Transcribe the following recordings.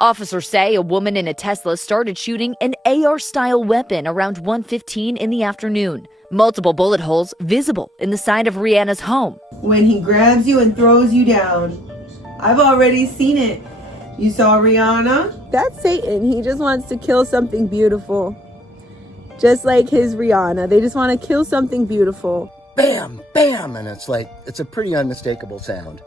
Officers say a woman in a Tesla started shooting an AR-style weapon around 1:15 in the afternoon. Multiple bullet holes visible in the side of Rihanna's home. When he grabs you and throws you down. I've already seen it. You saw Rihanna? That's Satan. He just wants to kill something beautiful. Just like his Rihanna. They just want to kill something beautiful. Bam, bam, and it's like, it's a pretty unmistakable sound.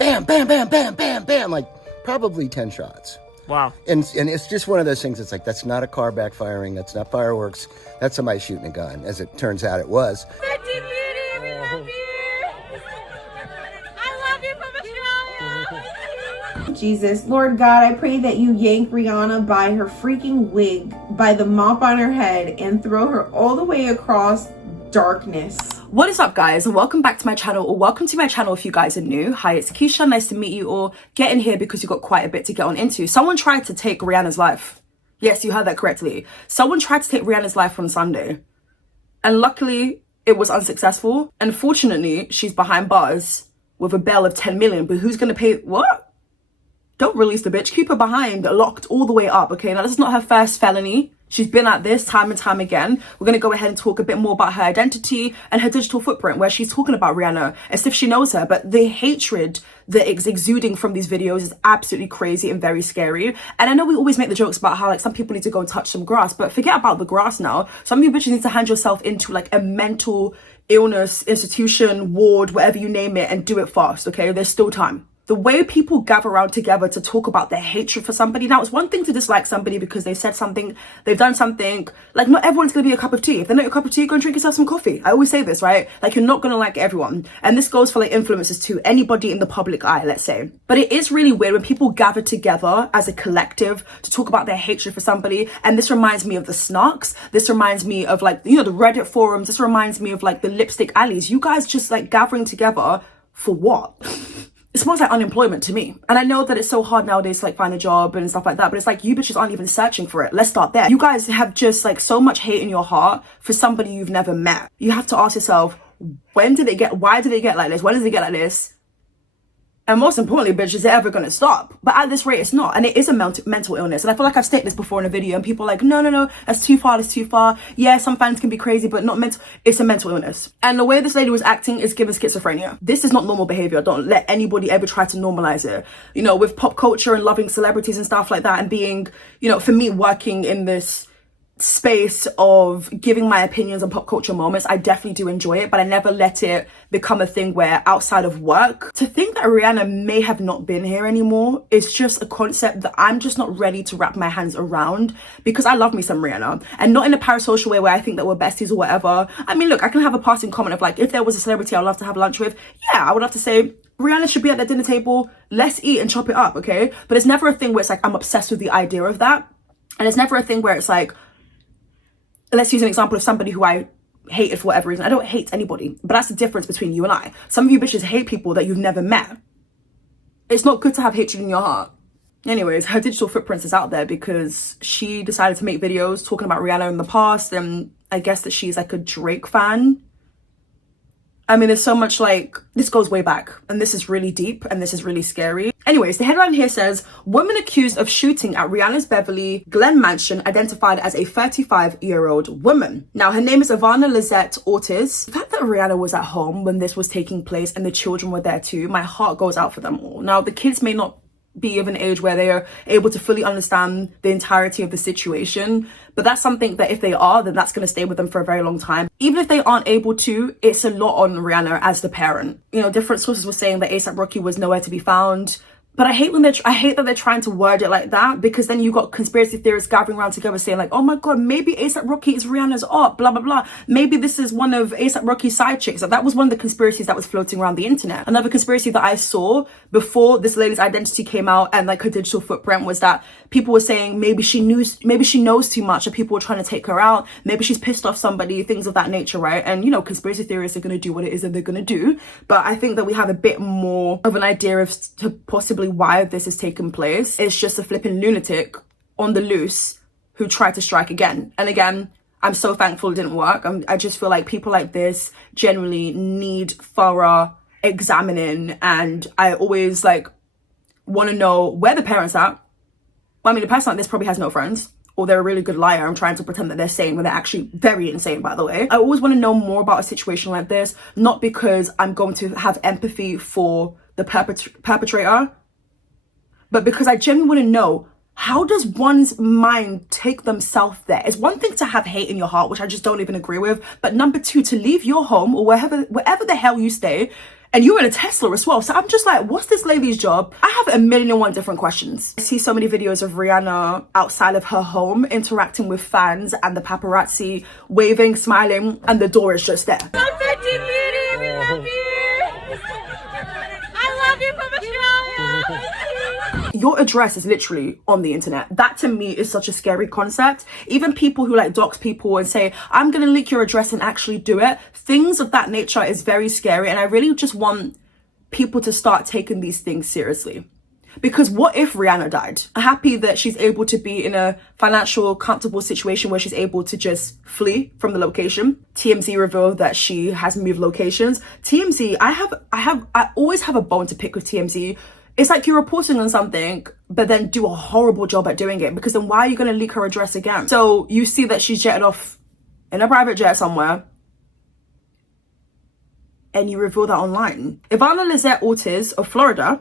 Bam, bam, bam, bam, bam, bam, like probably 10 shots. Wow. And it's just one of those things. It's like, that's not a car backfiring. That's not fireworks. That's somebody shooting a gun, as it turns out it was. Jesus, Lord God, I pray that you yank Rihanna by her freaking wig, by the mop on her head, and throw her all the way across darkness. What is up, guys, and welcome back to my channel, or welcome to my channel if you guys are new. Hi, it's Keisha. Nice to meet you all. Get in here because you've got quite a bit to get on into. Someone tried to take Rihanna's life. Yes, you heard that correctly. Someone tried to take Rihanna's life on Sunday, and luckily it was unsuccessful. Unfortunately, she's behind bars with a bail of 10 million, but who's gonna pay what? Don't release the bitch. Keep her behind, locked all the way up, okay? Now, this is not her first felony. She's been at this time and time again. We're going to go ahead and talk a bit more about her identity and her digital footprint, where she's talking about Rihanna as if she knows her. But the hatred that is exuding from these videos is absolutely crazy and very scary. And I know we always make the jokes about how, like, some people need to go and touch some grass, but forget about the grass now. Some of you bitches need to hand yourself into, like, a mental illness, institution, ward, whatever you name it, and do it fast, okay? There's still time. The way people gather around together to talk about their hatred for somebody. Now, it's one thing to dislike somebody because they said something, they've done something. Like, not everyone's going to be a cup of tea. If they're not your cup of tea, go and drink yourself some coffee. I always say this, right? Like, you're not going to like everyone. And this goes for, like, influencers too. Anybody in the public eye, let's say. But it is really weird when people gather together as a collective to talk about their hatred for somebody. And this reminds me of the snarks. This reminds me of, like, you know, the Reddit forums. This reminds me of, like, the lipstick alleys. You guys just, like, gathering together for what? It smells like unemployment to me. And I know that it's so hard nowadays to, like, find a job and stuff like that, but it's like, you bitches aren't even searching for it. Let's start there. You guys have just, like, so much hate in your heart for somebody you've never met. You have to ask yourself, why did it get like this? When does it get like this? And most importantly, bitch, is it ever going to stop? But at this rate, it's not. And it is a mental illness. And I feel like I've stated this before in a video, and people are like, no, that's too far, that's too far. Yeah, some fans can be crazy, but not mental. It's a mental illness. And the way this lady was acting is given schizophrenia. This is not normal behavior. Don't let anybody ever try to normalize it. You know, with pop culture and loving celebrities and stuff like that, and being, you know, for me, working in this space of giving my opinions on pop culture moments, I definitely do enjoy it, but I never let it become a thing where outside of work, to think that Rihanna may have not been here anymore is just a concept that I'm just not ready to wrap my hands around, because I love me some Rihanna, and not in a parasocial way where I think that we're besties or whatever. I mean, look, I can have a passing comment of, like, if there was a celebrity I'd love to have lunch with, yeah, I would love to say Rihanna should be at the dinner table, let's eat and chop it up, okay? But it's never a thing where it's like I'm obsessed with the idea of that, and it's never a thing where it's like, let's use an example of somebody who I hated for whatever reason. I don't hate anybody, but that's the difference between you and I. Some of you bitches hate people that you've never met. It's not good to have hatred in your heart. Anyways, her digital footprint is out there because she decided to make videos talking about Rihanna in the past, and I guess that she's, like, a Drake fan. I mean, there's so much, like, this goes way back, and this is really deep, and this is really scary. Anyways, the headline here says, woman accused of shooting at Rihanna's Beverly Glen mansion identified as a 35-year-old woman. Now, her name is Ivana Lizette Ortiz. The fact that Rihanna was at home when this was taking place and the children were there too, my heart goes out for them all. Now, the kids may not be of an age where they are able to fully understand the entirety of the situation, but that's something that if they are, then that's going to stay with them for a very long time. Even if they aren't able to, it's a lot on Rihanna as the parent. You know, different sources were saying that A$AP Rocky was nowhere to be found. But I hate that they're trying to word it like that, because then you got conspiracy theorists gathering around together saying, like, oh my god, maybe A$AP Rocky is Rihanna's op, blah blah blah. Maybe this is one of A$AP Rocky's side chicks. That was one of the conspiracies that was floating around the internet. Another conspiracy that I saw before this lady's identity came out and, like, her digital footprint was that people were saying maybe she knows too much and people were trying to take her out. Maybe she's pissed off somebody, things of that nature, right? And, you know, conspiracy theorists are going to do what it is that they're going to do. But I think that we have a bit more of an idea of possibly why this has taken place. It's just a flipping lunatic on the loose who tried to strike again. And again, I'm so thankful it didn't work. I just feel like people like this generally need thorough examining, and I always, like, want to know where the parents at. I mean, a person like this probably has no friends, or they're a really good liar and trying to pretend that they're sane when they're actually very insane, by the way. I always want to know more about a situation like this, not because I'm going to have empathy for the perpetrator, but because I genuinely want to know, how does one's mind take themselves there? It's one thing to have hate in your heart, which I just don't even agree with, but number two, to leave your home or wherever the hell you stay, and you're in a Tesla as well. So I'm just like, what's this lady's job? I have a million and one different questions. I see so many videos of Rihanna outside of her home interacting with fans and the paparazzi, waving, smiling, and the door is just there. Your address is literally on the internet. That to me is such a scary concept. Even people who like dox people and say, I'm gonna leak your address and actually do it. Things of that nature is very scary. And I really just want people to start taking these things seriously. Because what if Rihanna died? I'm happy that she's able to be in a financial, comfortable situation where she's able to just flee from the location. TMZ revealed that she has moved locations. TMZ, I always have a bone to pick with TMZ. It's like you're reporting on something, but then do a horrible job at doing it, because then why are you going to leak her address again? So you see that she's jetted off in a private jet somewhere, and you reveal that online. Ivana Lizette Ortiz of Florida.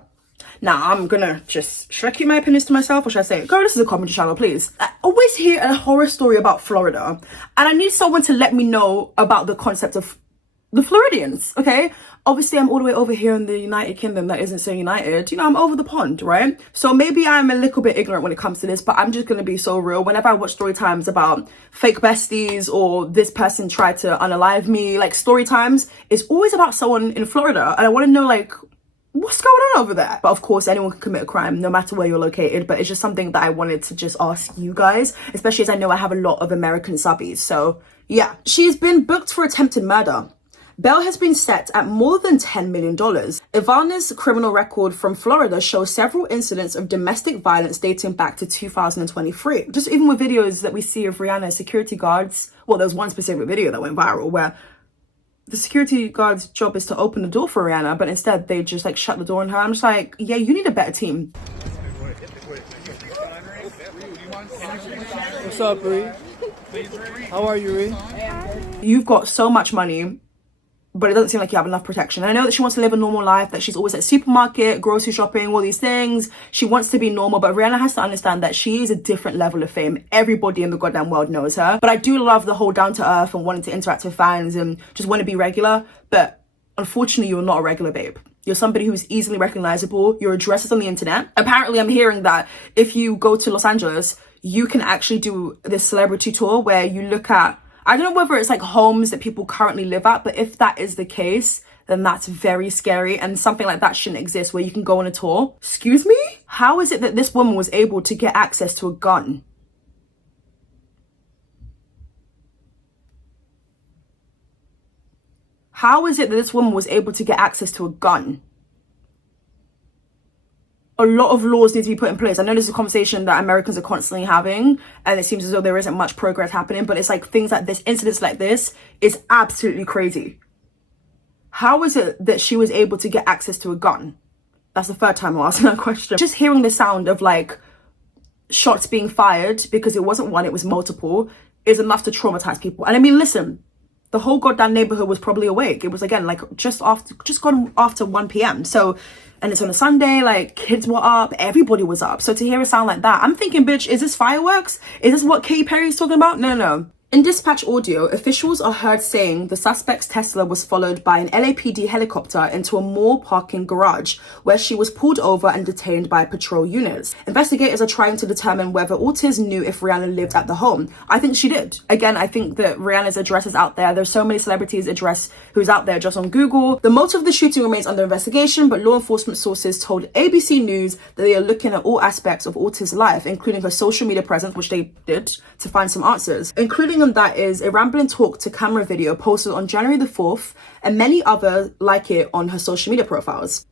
Now, I'm gonna should I keep my opinions to myself, or should I say, girl, this is a comedy channel, please. I always hear a horror story about Florida, and I need someone to let me know about the concept of the Floridians, okay? Obviously, I'm all the way over here in the United Kingdom that isn't so united. You know, I'm over the pond, right? So maybe I'm a little bit ignorant when it comes to this, but I'm just going to be so real. Whenever I watch story times about fake besties or this person tried to unalive me, like story times, it's always about someone in Florida. And I want to know, like, what's going on over there? But of course, anyone can commit a crime no matter where you're located. But it's just something that I wanted to just ask you guys, especially as I know I have a lot of American subbies. So yeah, she's been booked for attempted murder. Bail has been set at more than $10 million. Ivana's criminal record from Florida shows several incidents of domestic violence dating back to 2023. Just even with videos that we see of Rihanna's security guards. Well, there's one specific video that went viral where the security guard's job is to open the door for Rihanna, but instead they just like shut the door on her. I'm just like, yeah, you need a better team. What's up, Ree? How are you, Ree? You've got so much money, but it doesn't seem like you have enough protection. And I know that she wants to live a normal life, that she's always at supermarket, grocery shopping, all these things. She wants to be normal, but Rihanna has to understand that she is a different level of fame. Everybody in the goddamn world knows her. But I do love the whole down to earth and wanting to interact with fans and just want to be regular. But unfortunately, you're not a regular babe. You're somebody who's easily recognizable. Your address is on the internet. Apparently, I'm hearing that if you go to Los Angeles, you can actually do this celebrity tour where you look at, I don't know whether it's like homes that people currently live at, but if that is the case, then that's very scary, and something like that shouldn't exist where you can go on a tour. Excuse me? How is it that this woman was able to get access to a gun? How is it that this woman was able to get access to a gun? A lot of laws need to be put in place. I know this is a conversation that Americans are constantly having, and it seems as though there isn't much progress happening, but it's like things like this, incidents like this, is absolutely crazy. How is it that she was able to get access to a gun? That's the third time I'm asking that question. Just hearing the sound of like shots being fired, because it wasn't one, it was multiple, is enough to traumatize people. And I mean, listen, the whole goddamn neighborhood was probably awake. It was, again, like just gone after 1 p.m. So, and it's on a Sunday, like kids were up, everybody was up. So to hear a sound like that, I'm thinking, bitch, is this fireworks? Is this what Katy Perry's talking about? No. In dispatch audio, officials are heard saying the suspect's Tesla was followed by an LAPD helicopter into a mall parking garage where she was pulled over and detained by patrol units. Investigators are trying to determine whether Ortiz knew if Rihanna lived at the home. I think she did. Again, I think that Rihanna's address is out there. There's so many celebrities' address who's out there just on Google. The motive of the shooting remains under investigation, but law enforcement sources told ABC News that they are looking at all aspects of Ortiz's life, including her social media presence, which they did, to find some answers. Including on that is a rambling talk to camera video posted on January the 4th and many other like it on her social media profiles.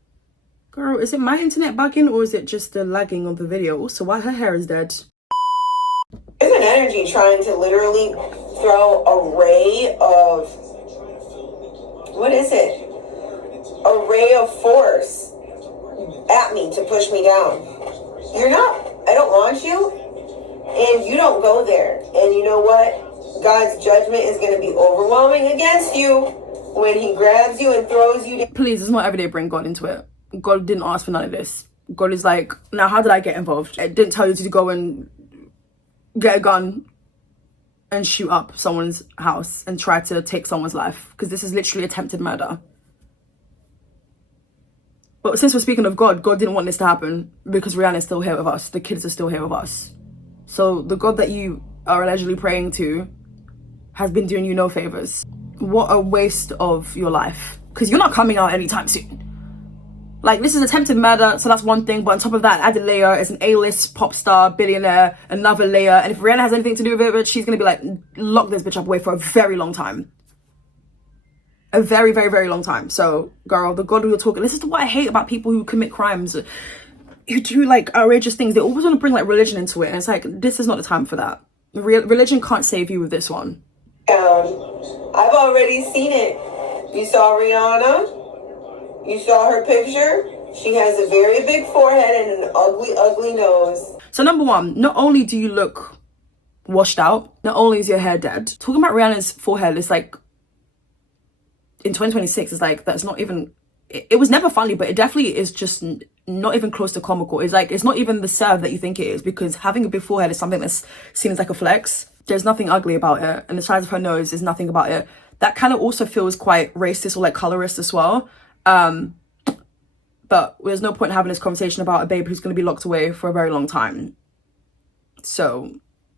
Girl, is it my internet bugging or is it just the lagging of the video? Also, why her hair is dead? There's an energy trying to literally throw a ray of, what is it? A ray of force at me to push me down. You're not I don't want you, and you don't go there. And you know what? God's judgment is going to be overwhelming against you when he grabs you and throws you down. Please, it's not every day bring God into it. God didn't ask for none of this. God is like, now how did I get involved? I didn't tell you to go and get a gun and shoot up someone's house and try to take someone's life, because this is literally attempted murder. But since we're speaking of God, God didn't want this to happen because Rihanna is still here with us. The kids are still here with us. So the God that you are allegedly praying to has been doing you no favors. What a waste of your life, because you're not coming out anytime soon. Like, this is attempted murder, so that's one thing, but on top of that, added layer is an A-list pop star, billionaire, another layer, and if Rihanna has anything to do with it, she's gonna be like, lock this bitch up away for a very long time. A very, very, very long time. So, girl, the God we were talking, this is what I hate about people who commit crimes, who do, like, outrageous things. They always want to bring, like, religion into it, and it's like, this is not the time for that. Religion can't save you with this one. I've already seen it. You saw Rihanna? You saw her picture? She has a very big forehead and an ugly, ugly nose. So number one, not only do you look washed out, not only is your hair dead. Talking about Rihanna's forehead, it's like, in 2026, it's like, that's not even, it was never funny, but it definitely is just not even close to comical. It's like, it's not even the serve that you think it is, because having a big forehead is something that's seen as like a flex. There's nothing ugly about it, and the size of her nose is nothing about it. That kind of also feels quite racist or like colorist as well. But there's no point in having this conversation about a babe who's going to be locked away for a very long time. So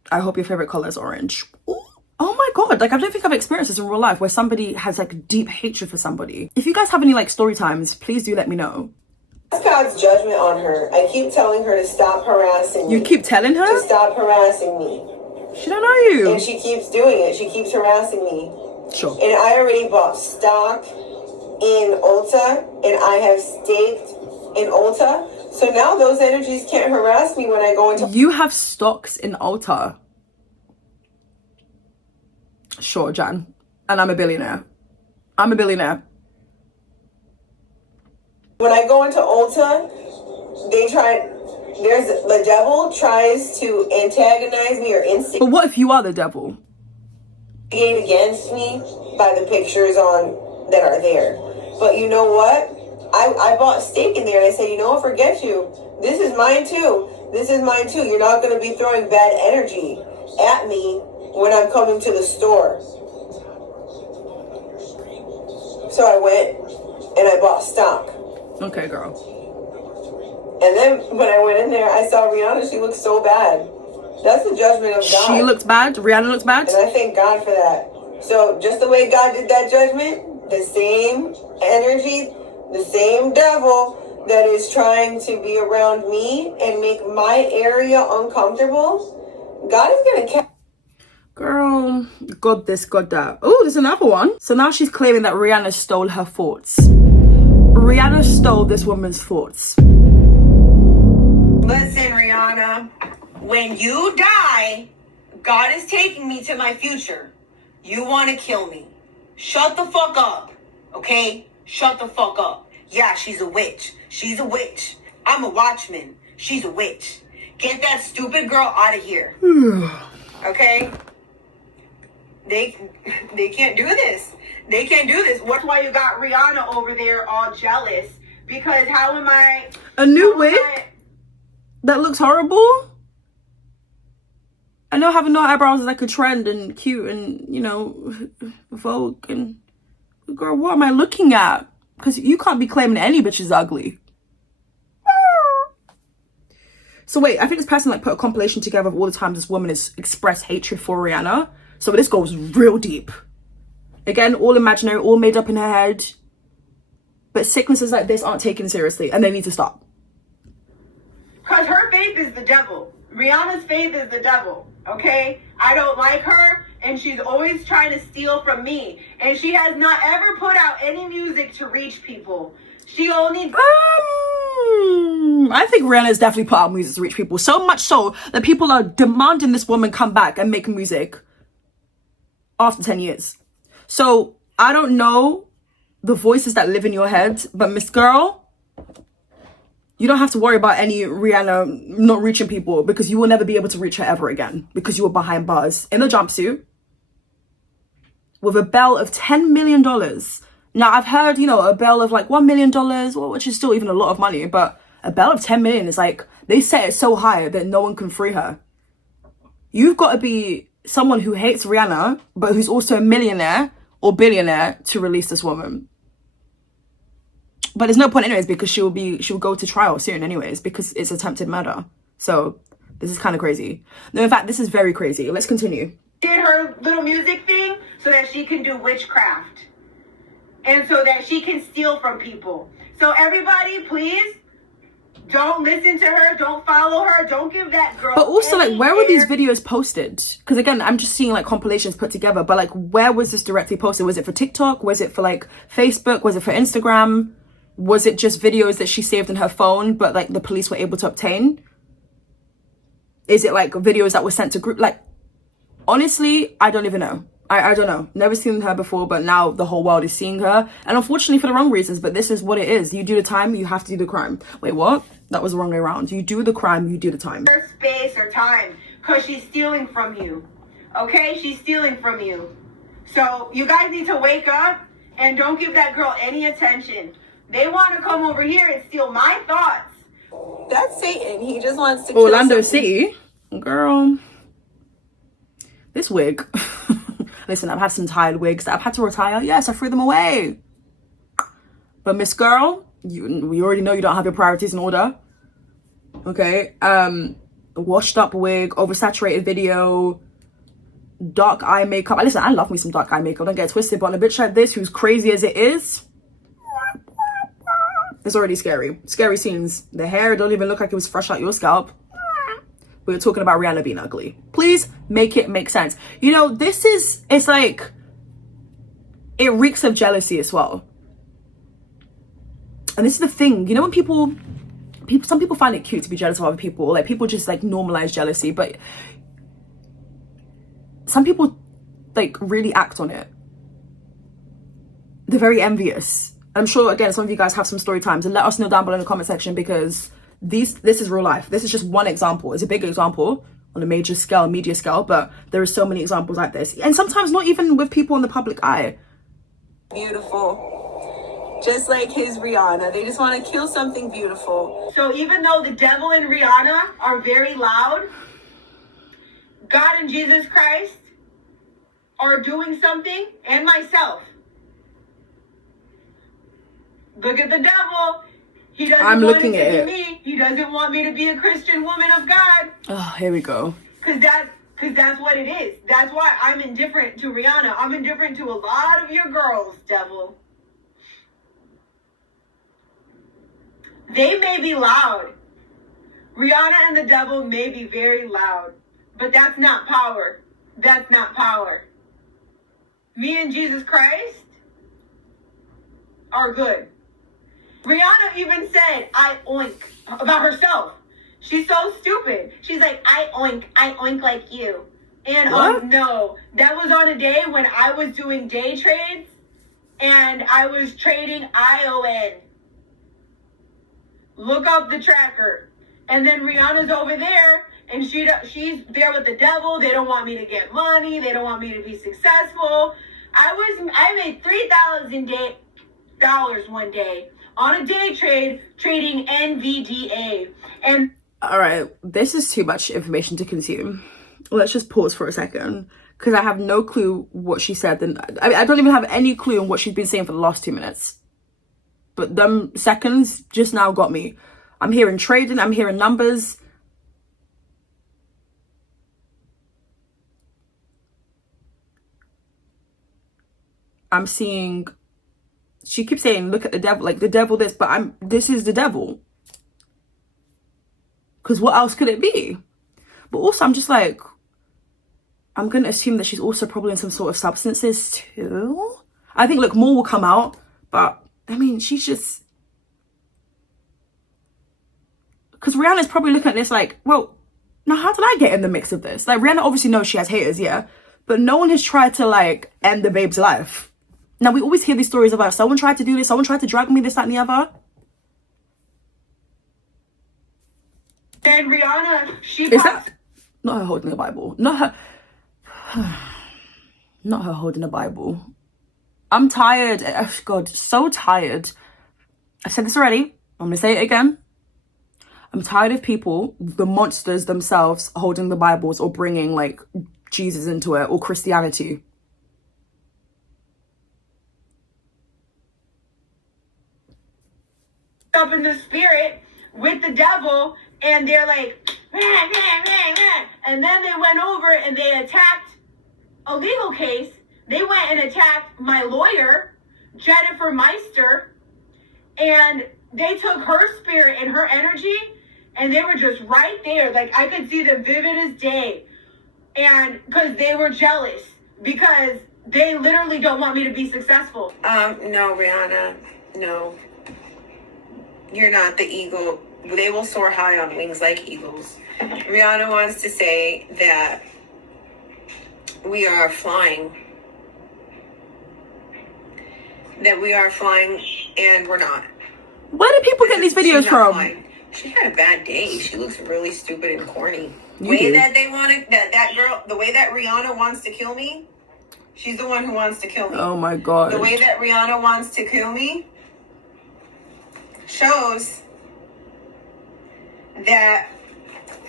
I hope your favorite color is orange. Ooh. Oh my god, like, I don't think I've experienced this in real life, where somebody has like deep hatred for somebody. If you guys have any like story times, please do let me know. That's God's judgment on her. I keep telling her to stop harassing me. You keep telling her? To stop harassing me. She don't know you. And she keeps doing it. She keeps harassing me. Sure. And I already bought stock in Ulta, and I have staked in Ulta. So now those energies can't harass me when I go into... You have stocks in Ulta. Sure, Jan. And I'm a billionaire. I'm a billionaire. When I go into Ulta, the devil tries to antagonize me or instigate But what if you are the devil? against me by the pictures that are there. But you know what? I bought steak in there, and I said, you know what, forget you. This is mine too. This is mine too. You're not going to be throwing bad energy at me when I'm coming to the store. So I went and I bought stock. Okay, girl. And then when I went in there, I saw Rihanna. She looked so bad. That's the judgment of God. She looks bad? Rihanna looks bad? And I thank God for that. So just the way God did that judgment, the same energy, the same devil that is trying to be around me and make my area uncomfortable, God is going to catch. Girl, God this, God that. Oh, there's another one. So now she's claiming that Rihanna stole her thoughts. Rihanna stole this woman's thoughts. Listen, Rihanna, when you die, God is taking me to my future. You want to kill me. Shut the fuck up, okay? Shut the fuck up. Yeah, she's a witch. She's a witch. I'm a watchman. She's a witch. Get that stupid girl out of here. Okay? They can't do this. They can't do this. That's why you got Rihanna over there all jealous. Because how am I... A new wig? That looks horrible? I know having no eyebrows is like a trend and cute and, you know, Vogue and... Girl, what am I looking at? Because you can't be claiming any bitch is ugly. So wait, I think this person like put a compilation together of all the times this woman has expressed hatred for Rihanna. So this goes real deep. Again, all imaginary, all made up in her head. But sicknesses like this aren't taken seriously and they need to stop. Because her faith is the devil. Rihanna's faith is the devil, okay? I don't like her, and she's always trying to steal from me. And she has not ever put out any music to reach people. She only... I think Rihanna's definitely put out music to reach people. So much so that people are demanding this woman come back and make music after 10 years. So I don't know the voices that live in your head, but Miss Girl, You don't have to worry about any Rihanna not reaching people, because you will never be able to reach her ever again, because you were behind bars in a jumpsuit with a bail of $10 million. Now, I've heard, you know, a bail of like $1 million, well, which is still even a lot of money, but a bail of 10 million is like, they set it so high that no one can free her. You've got to be someone who hates Rihanna, but who's also a millionaire or billionaire to release this woman. But there's no point anyways, because she'll go to trial soon anyways, because it's attempted murder. So this is kind of crazy. No, in fact, this is very crazy. Let's continue. Did her little music thing so that she can do witchcraft. And so that she can steal from people. So everybody, please, don't listen to her. Don't follow her. Don't give that girl. But also, like, where were these videos posted? Because again, I'm just seeing like compilations put together. But like, where was this directly posted? Was it for TikTok? Was it for like Facebook? Was it for Instagram? Was it just videos that she saved in her phone, but like the police were able to obtain? Is it like videos that were sent to group? Like, honestly, I don't even know. I don't know. Never seen her before, but now the whole world is seeing her. And unfortunately for the wrong reasons, but this is what it is. You do the time, you have to do the crime. Wait, what? That was the wrong way around. You do the crime, you do the time. Her space or time, because she's stealing from you. Okay? She's stealing from you. So you guys need to wake up and don't give that girl any attention. They want to come over here and steal my thoughts. That's Satan. He just wants to kill Orlando something. City? Girl. This wig. Listen, I've had some tired wigs that I've had to retire. Yes, I threw them away. But Miss Girl, you already know you don't have your priorities in order. Okay. Washed up wig, oversaturated video, dark eye makeup. Listen, I love me some dark eye makeup. Don't get it twisted. But on a bitch like this, who's crazy as it is, it's already scary. Scary scenes. The hair don't even look like it was fresh out your scalp. We were talking about Rihanna being ugly. Please make it make sense. You know, it's like, it reeks of jealousy as well. And this is the thing, you know, when some people find it cute to be jealous of other people. Like, people just like normalize jealousy, but some people like really act on it. They're very envious. I'm sure, again, some of you guys have some story times, and let us know down below in the comment section, because this is real life. This is just one example. It's a big example on a major scale, media scale, but there are so many examples like this. And sometimes not even with people in the public eye. Beautiful. Just like his Rihanna. They just want to kill something beautiful. So even though the devil and Rihanna are very loud, God and Jesus Christ are doing something, and myself. Look at the devil. He doesn't I'm want looking it to at be it. me. He doesn't want me to be a Christian woman of God. Oh, here we go. Cause that's what it is. That's why I'm indifferent to Rihanna. I'm indifferent to a lot of your girls, devil. They may be loud. Rihanna and the devil may be very loud. But that's not power. That's not power. Me and Jesus Christ are good. Rihanna even said, I oink, about herself. She's so stupid. She's like, I oink like you. And no, that was on a day when I was doing day trades and I was trading ION. Look up the tracker. And then Rihanna's over there and she's there with the devil. They don't want me to get money. They don't want me to be successful. I made $3,000 one day on a day trade trading NVDA. And All right, this is too much information to consume. Let's just pause for a second, because I have no clue what she said. And I don't even have any clue on what she's been saying for the last 2 minutes. But them seconds just now got me. I'm hearing trading, I'm hearing numbers. I'm seeing, she keeps saying, look at the devil, like the devil this, but this is the devil. Because what else could it be? But also, I'm just like, I'm going to assume that she's also probably in some sort of substances too. I think, look, more will come out. But, I mean, she's just... Because Rihanna's probably looking at this like, well, now how did I get in the mix of this? Like, Rihanna obviously knows she has haters, yeah. But no one has tried to, like, end the babe's life. Now, we always hear these stories about someone tried to do this, someone tried to drag me, this, that, and the other. Then Rihanna, she Is pops. that not her holding the Bible? Not her. Not her holding the Bible. I'm tired. Oh, God, so tired. I said this already. I'm gonna say it again. I'm tired of people, the monsters themselves, holding the Bibles or bringing like Jesus into it or Christianity. Up in the spirit with the devil, and they're like, "Rah, rah, rah, rah." And then they went over and they attacked a legal case. They went and attacked my lawyer, Jennifer Meister, and they took her spirit and her energy, and they were just right there. Like, I could see them vivid as day. And because they were jealous, because they literally don't want me to be successful. No, Rihanna, no. You're not the eagle. They will soar high on wings like eagles. Rihanna wants to say that we are flying. That we are flying, and we're not. Where do people get these videos from? Flying. She had a bad day. She looks really stupid and corny. You way do. That they wanted that girl, the way that Rihanna wants to kill me, she's the one who wants to kill me. Oh my God. The way that Rihanna wants to kill me shows that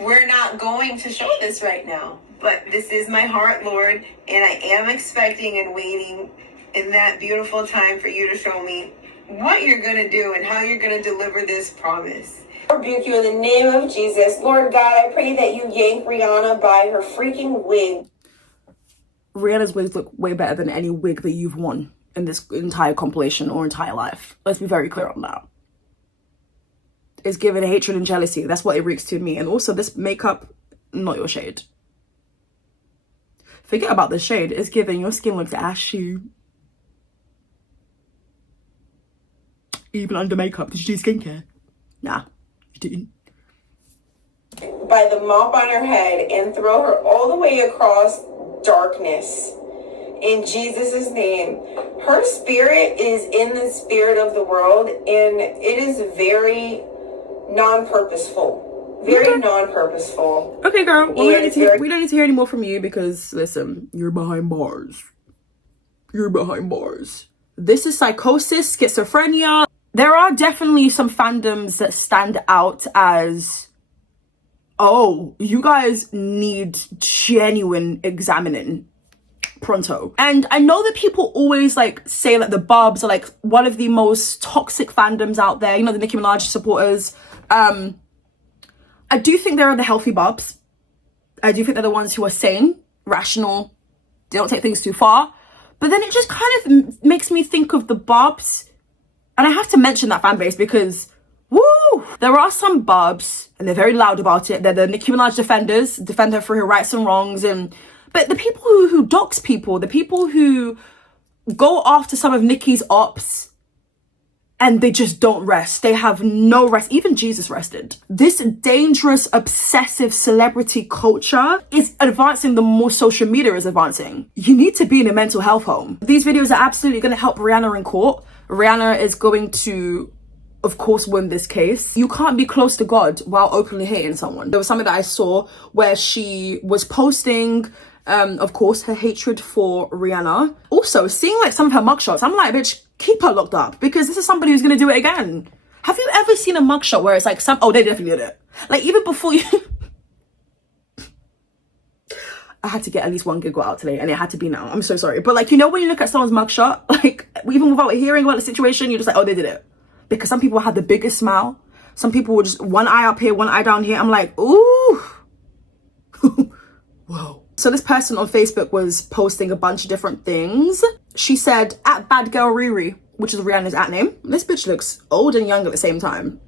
we're not going to show this right now. But this is my heart, Lord, and I am expecting and waiting in that beautiful time for you to show me what you're going to do and how you're going to deliver this promise. I rebuke you in the name of Jesus. Lord God, I pray that you yank Rihanna by her freaking wig. Rihanna's wigs look way better than any wig that you've worn in this entire compilation or entire life. Let's be very clear on that. It's given hatred and jealousy. That's what it reeks to me. And also this makeup, not your shade. Forget about the shade. It's given your skin looks ashy. Even under makeup. Did you do skincare? Nah, you didn't. By the mop on her head and throw her all the way across darkness. In Jesus' name. Her spirit is in the spirit of the world, and it is very non-purposeful. Very non-purposeful. Okay, girl. Well, we don't need to hear any more from you because, listen, you're behind bars. You're behind bars. This is Psychosis, schizophrenia. There are definitely some fandoms that stand out as, oh, you guys need genuine examining pronto. And I know that people always like say that the Barbs are like one of the most toxic fandoms out there, you know, the Nicki Minaj supporters. I do think there are the healthy Barbs. I do think they're the ones who are sane, rational, they don't take things too far. But then it just kind of makes me think of the Barbs. And I have to mention that fan base because, woo, there are some Barbs, and they're very loud about it. They're the Nicki Minaj defenders, defend her for her rights and wrongs. But the people who dox people, the people who go after some of Nicki's ops, and they just don't rest. They have no rest. Even Jesus rested. This dangerous, obsessive celebrity culture is advancing the more social media is advancing. You need to be in a mental health home. These videos are absolutely going to help Rihanna in court. Rihanna is going to, of course, win this case. You can't be close to God while openly hating someone. There was something that I saw where she was posting, of course, her hatred for Rihanna. Also, seeing like some of her mugshots, I'm like, bitch, keep her locked up because this is somebody who's gonna do it again. Have you ever seen a mugshot where it's like oh, they definitely did it. Like even before you I had to get at least one giggle out today and it had to be now. I'm so sorry. But like, you know, when you look at someone's mugshot, like even without hearing about the situation, you're just like, oh, they did it. Because some people had the biggest smile. Some people were just one eye up here, one eye down here. I'm like, ooh. Whoa. So this person on Facebook was posting a bunch of different things. She said, at Bad Girl Riri, which is Rihanna's at name. This bitch looks old and young at the same time.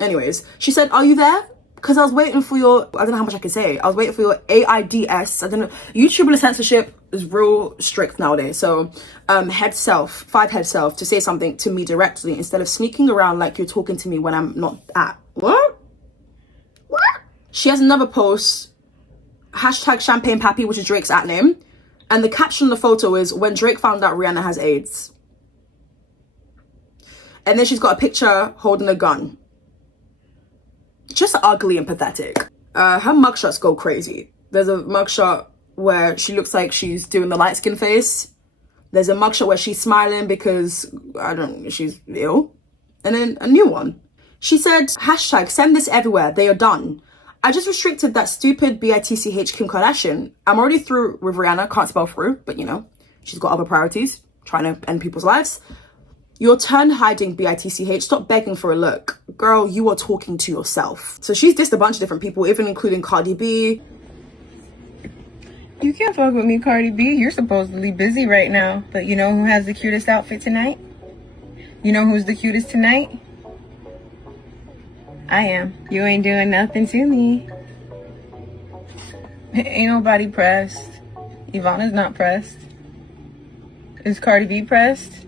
Anyways, she said, are you there? Because I was waiting for your, I don't know how much I can say. I was waiting for your AIDS. I don't know. YouTube censorship is real strict nowadays. So five head self to say something to me directly instead of sneaking around like you're talking to me when I'm not at. What? She has another post. Hashtag Champagne Pappy, which is Drake's at name. And the caption of the photo is when Drake found out Rihanna has AIDS. And then she's got a picture holding a gun. just ugly and pathetic. Her mugshots go crazy. There's a mugshot where she looks like she's doing the light skin face. There's a mugshot where she's smiling because, she's ill. And then a new one. She said, hashtag send this everywhere, they are done. I just restricted that stupid BITCH Kim Kardashian. I'm already through with Rihanna, can't spell through, but you know, she's got other priorities, trying to end people's lives. Your turn hiding BITCH, stop begging for a look. Girl, you are talking to yourself. So she's dissed a bunch of different people, even including Cardi B. You can't fuck with me, Cardi B. You're supposedly busy right now. But you know who has the cutest outfit tonight? You know who's the cutest tonight? I am. You ain't doing nothing to me. Ain't nobody pressed. Ivana's not pressed. Is Cardi B pressed?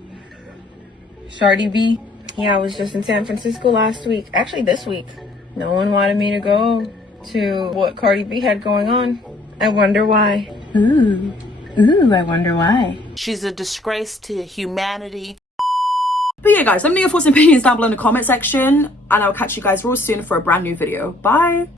Shardy B? Yeah, I was just in San Francisco last week. Actually, this week. No one wanted me to go to what Cardi B had going on. I wonder why. Ooh, I wonder why. She's a disgrace to humanity. But yeah, guys, let me know your thoughts and opinions down below in the comment section. And I'll catch you guys real soon for a brand new video. Bye!